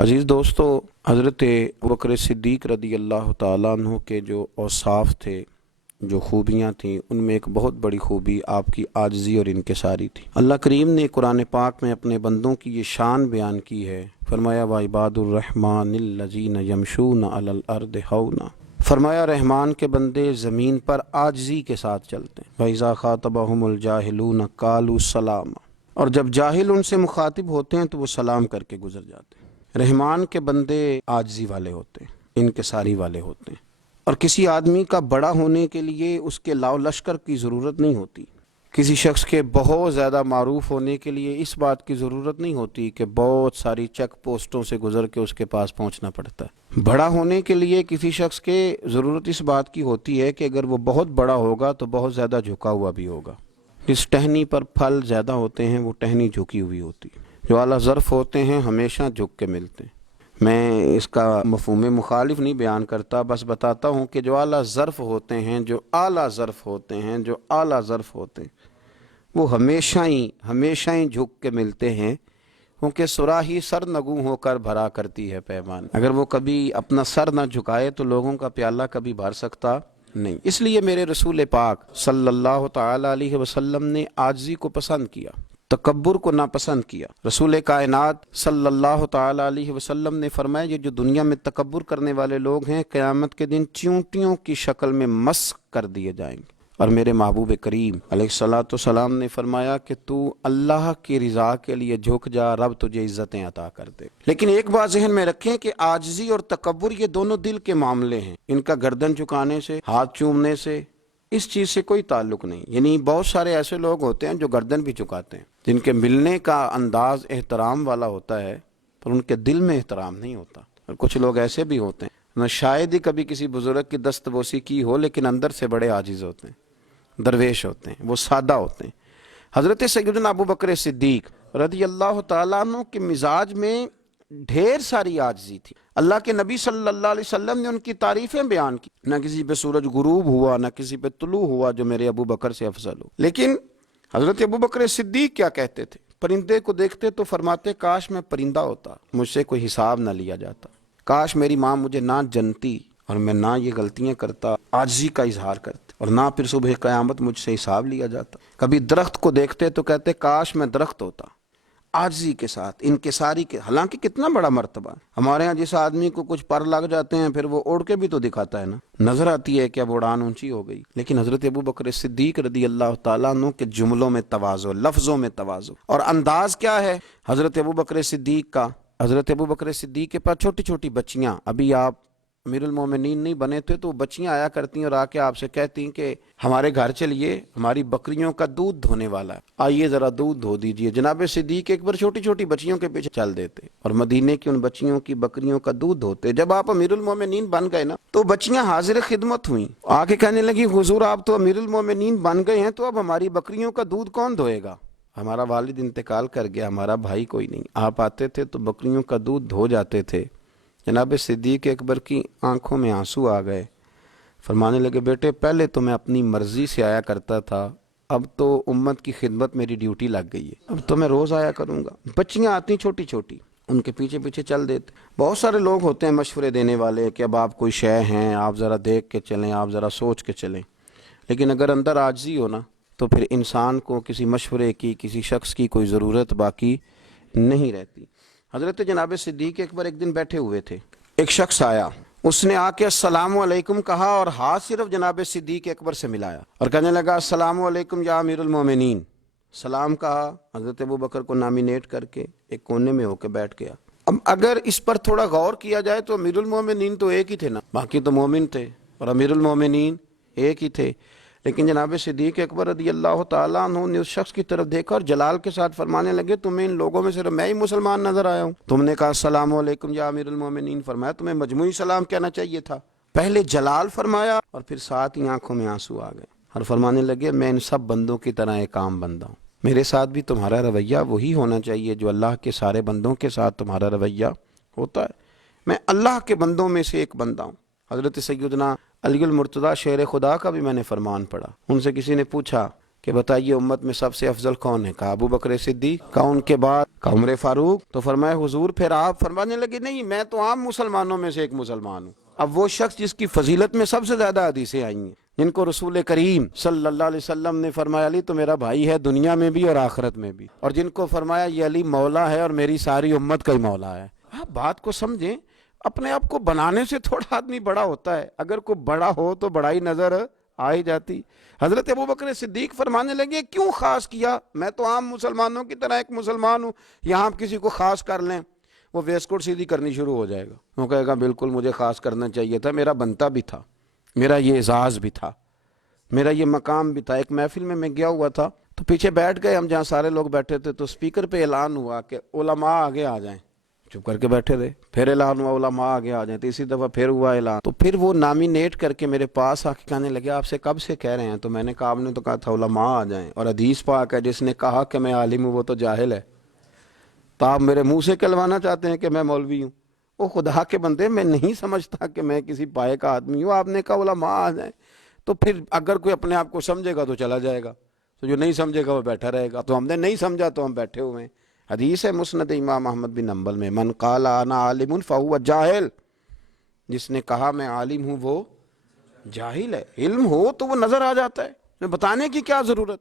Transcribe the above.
عزیز دوستو، حضرت ابوبکر صدیق رضی اللہ تعالیٰ عنہ کے جو اوصاف تھے، جو خوبیاں تھیں، ان میں ایک بہت بڑی خوبی آپ کی عاجزی اور انکساری تھی۔ اللہ کریم نے قرآن پاک میں اپنے بندوں کی یہ شان بیان کی ہے، فرمایا وَعِبَادُ الرَّحْمَٰنِ الَّذِينَ يَمْشُونَ عَلَى الْأَرْضِ هَوْنًا، فرمایا رحمان کے بندے زمین پر عاجزی کے ساتھ چلتے ہیں۔ وَإِذَا خَاطَبَهُمُ الْجَاهِلُونَ قَالُوا سَلَامًا، اور جب جاہل ان سے مخاطب ہوتے ہیں تو وہ سلام کر کے گزر جاتے ہیں۔ رحمان کے بندے عاجزی والے ہوتے ہیں، انکساری والے ہوتے ہیں، اور کسی آدمی کا بڑا ہونے کے لیے اس کے لاؤ لشکر کی ضرورت نہیں ہوتی۔ کسی شخص کے بہت زیادہ معروف ہونے کے لیے اس بات کی ضرورت نہیں ہوتی کہ بہت ساری چیک پوسٹوں سے گزر کے اس کے پاس پہنچنا پڑتا ہے۔ بڑا ہونے کے لیے کسی شخص کے ضرورت اس بات کی ہوتی ہے کہ اگر وہ بہت بڑا ہوگا تو بہت زیادہ جھکا ہوا بھی ہوگا۔ جس ٹہنی پر پھل زیادہ ہوتے ہیں وہ ٹہنی جھکی ہوئی ہوتی ہے۔ جو اعلیٰ ظرف ہوتے ہیں ہمیشہ جھک کے ملتے ہیں۔ میں اس کا مفہوم مخالف نہیں بیان کرتا، بس بتاتا ہوں کہ جو اعلیٰ ظرف ہوتے ہیں، جو اعلیٰ ظرف ہوتے ہیں، جو اعلیٰ ظرف ہوتے ہیں، وہ ہمیشہ ہی جھک کے ملتے ہیں، کیونکہ صراحی سر نگوں ہو کر بھرا کرتی ہے پیمان۔ اگر وہ کبھی اپنا سر نہ جھکائے تو لوگوں کا پیالہ کبھی بھر سکتا نہیں۔ اس لیے میرے رسول پاک صلی اللہ تعالی علیہ وسلم نے عاجزی کو پسند کیا، تکبر کو ناپسند کیا۔ رسول کائنات صلی اللہ تعالی علیہ وسلم نے فرمایا یہ جو دنیا میں تکبر کرنے والے لوگ ہیں قیامت کے دن چیونٹیوں کی شکل میں مسخ کر دیے جائیں گے۔ اور میرے محبوب کریم علیہ الصلوۃ والسلام نے فرمایا کہ تو اللہ کی رضا کے لیے جھک جا، رب تجھے عزتیں عطا کر دے۔ لیکن ایک بات ذہن میں رکھیں کہ عاجزی اور تکبر یہ دونوں دل کے معاملے ہیں، ان کا گردن جھکانے سے، ہاتھ چومنے سے، اس چیز سے کوئی تعلق نہیں۔ یعنی بہت سارے ایسے لوگ ہوتے ہیں جو گردن بھی جھکاتے ہیں، جن کے ملنے کا انداز احترام والا ہوتا ہے پر ان کے دل میں احترام نہیں ہوتا۔ اور کچھ لوگ ایسے بھی ہوتے ہیں، شاید ہی کبھی کسی بزرگ کی دستبوسی کی ہو لیکن اندر سے بڑے عاجز ہوتے ہیں، درویش ہوتے ہیں، وہ سادہ ہوتے ہیں۔ حضرت سیدنا ابوبکر صدیق رضی اللہ تعالیٰ عنہ کے مزاج میں ڈھیر ساری عاجزی تھی۔ اللہ کے نبی صلی اللہ علیہ وسلم نے ان کی تعریفیں بیان کی، نہ کسی پہ سورج غروب ہوا، نہ کسی پہ طلوع ہوا جو میرے ابو بکر سے افضل ہو۔ لیکن حضرت ابوبکر صدیق کیا کہتے تھے؟ پرندے کو دیکھتے تو فرماتے کاش میں پرندہ ہوتا، مجھ سے کوئی حساب نہ لیا جاتا، کاش میری ماں مجھے نہ جنتی اور میں نہ یہ غلطیاں کرتا، عاجزی کا اظہار کرتے، اور نہ پھر صبح قیامت مجھ سے حساب لیا جاتا۔ کبھی درخت کو دیکھتے تو کہتے کاش میں درخت ہوتا، عاجزی کے ساتھ، انکساری کے۔ حالانکہ کتنا بڑا مرتبہ ہمارے ہاں، جس آدمی کو کچھ پر لگ جاتے ہیں پھر وہ اڑ کے بھی تو دکھاتا ہے نا، نظر آتی ہے کہ اب اڑان اونچی ہو گئی۔ لیکن حضرت ابوبکر صدیق رضی اللہ تعالیٰ عنہ کے جملوں میں تواضع، لفظوں میں تواضع، اور انداز کیا ہے حضرت ابوبکر صدیق کا؟ حضرت ابوبکر صدیق کے پاس چھوٹی چھوٹی بچیاں، ابھی آپ امیر المومنین نہیں بنے تھے تو بچیاں آیا کرتی اور آ کے آپ سے کہتی کہ ہمارے گھر چلیے، ہماری بکریوں کا دودھ دھونے والا ہے، آئیے ذرا دودھ دھو دیجئے۔ جناب صدیق ایک بار چھوٹی چھوٹی بچیوں کے پیچھے چل دیتے اور مدینے کی ان بچیوں کی بکریوں کا دودھ دھوتے۔ جب آپ امیر المومنین بن گئے نا تو بچیاں حاضر خدمت ہوئیں، آ کے کہنے لگی حضور آپ تو امیر المومنین بن گئے ہیں تو اب ہماری بکریوں کا دودھ کون دھوئے گا؟ ہمارا والد انتقال کر گیا، ہمارا بھائی کوئی نہیں۔ آپ آتے تھے تو بکریوں کا دودھ دھو جاتے تھے۔ جناب صدیق اکبر کی آنکھوں میں آنسو آ گئے، فرمانے لگے بیٹے پہلے تو میں اپنی مرضی سے آیا کرتا تھا، اب تو امت کی خدمت میری ڈیوٹی لگ گئی ہے، اب تو میں روز آیا کروں گا۔ بچیاں آتی چھوٹی چھوٹی، ان کے پیچھے پیچھے چل دیتے۔ بہت سارے لوگ ہوتے ہیں مشورے دینے والے کہ اب آپ کوئی شے ہیں، آپ ذرا دیکھ کے چلیں، آپ ذرا سوچ کے چلیں، لیکن اگر اندر عاجزی ہو نا تو پھر انسان کو کسی مشورے کی، کسی شخص کی کوئی ضرورت باقی نہیں رہتی۔ حضرت جناب صدیق اکبر ایک دن بیٹھے ہوئے تھے، ایک شخص آیا، اس نے آ کے السلام علیکم کہا اور ہاتھ صرف جناب صدیق اکبر سے ملایا اور کہنے لگا السلام علیکم یا امیر المومنین۔ سلام کہا، حضرت ابوبکر کو نامینیٹ کر کے ایک کونے میں ہو کے بیٹھ گیا۔ اب اگر اس پر تھوڑا غور کیا جائے تو امیر المومنین تو ایک ہی تھے نا، باقی تو مومن تھے، اور امیر المومنین ایک ہی تھے۔ لیکن جناب صدیق اکبر رضی اللہ تعالیٰ عنہ نے اس شخص کی طرف دیکھا اور جلال کے ساتھ فرمانے لگے تمہیں ان لوگوں میں صرف میں ہی مسلمان نظر آیا ہوں؟ تم نے کہا السلام علیکم یا امیر المومنین، فرمایا تمہیں مجموعی سلام کہنا چاہیے تھا۔ پہلے جلال فرمایا اور پھر ساتھ ہی آنکھوں میں آنسو آ گئے اور فرمانے لگے میں ان سب بندوں کی طرح ایک عام بندہ ہوں، میرے ساتھ بھی تمہارا رویہ وہی ہونا چاہیے جو اللہ کے سارے بندوں کے ساتھ تمہارا رویہ ہوتا ہے، میں اللہ کے بندوں میں سے ایک بندہ ہوں۔ حضرت سیدنا علی المرتضیٰ شیر خدا کا بھی میں نے فرمان پڑھا۔ ان سے کسی نے پوچھا کہ بتائیے امت میں سب سے افضل کون ہے؟ کہا ابو بکر صدیق۔ کہا ان کے بعد؟ کہا عمر فاروق۔ تو فرمایا حضور پھر آپ؟ فرمانے لگے نہیں، میں تو عام مسلمانوں میں سے ایک مسلمان ہوں۔ اب وہ شخص جس کی فضیلت میں سب سے زیادہ حدیثیں آئی ہیں، جن کو رسول کریم صلی اللہ علیہ وسلم نے فرمایا علی تو میرا بھائی ہے دنیا میں بھی اور آخرت میں بھی، اور جن کو فرمایا یہ علی مولا ہے اور میری ساری امت کا ہی مولا ہے۔ آپ بات کو سمجھیں، اپنے آپ کو بنانے سے تھوڑا آدمی بڑا ہوتا ہے، اگر کوئی بڑا ہو تو بڑائی نظر آ ہی جاتی۔ حضرت ابوبکر صدیق فرمانے لگے کیوں خاص کیا؟ میں تو عام مسلمانوں کی طرح ایک مسلمان ہوں، یہاں آپ کسی کو خاص کر لیں وہ ویسکوٹ سیدھی کرنی شروع ہو جائے گا۔ وہ کہے گا بالکل مجھے خاص کرنا چاہیے تھا، میرا بنتا بھی تھا، میرا یہ اعزاز بھی تھا، میرا یہ مقام بھی تھا۔ ایک محفل میں گیا ہوا تھا تو پیچھے بیٹھ گئے ہم جہاں سارے لوگ بیٹھے تھے، تو سپیکر پہ اعلان ہوا کہ علماء آگے آ جائیں۔ چپ کر کے بیٹھے رہے، پھر اعلان ہوا علماء آگے آ جائیں، تیسری دفعہ پھر ہوا اعلان، تو پھر وہ نامینیٹ کر کے میرے پاس آ کے کہنے لگے آپ سے کب سے کہہ رہے ہیں؟ تو میں نے کہا آپ نے تو کہا تھا علماء آ جائیں، اور حدیث پاک ہے جس نے کہا کہ میں عالم ہوں وہ تو جاہل ہے، تو آپ میرے منہ سے کہلوانا چاہتے ہیں کہ میں مولوی ہوں؟ وہ خدا کے بندے، میں نہیں سمجھتا کہ میں کسی پائے کا آدمی ہوں، آپ نے کہا علماء آ جائیں، تو پھر اگر کوئی اپنے آپ کو سمجھے گا تو چلا جائے گا، تو جو نہیں سمجھے گا وہ بیٹھا رہے گا۔ تو ہم نے نہیں سمجھا تو ہم بیٹھے ہوئے ہیں۔ حدیث ہے مسند امام احمد بن حنبل میں، من قال انا عالم فہو جاہل، جس نے کہا میں عالم ہوں وہ جاہل ہے۔ علم ہو تو وہ نظر آ جاتا ہے، بتانے کی کیا ضرورت؟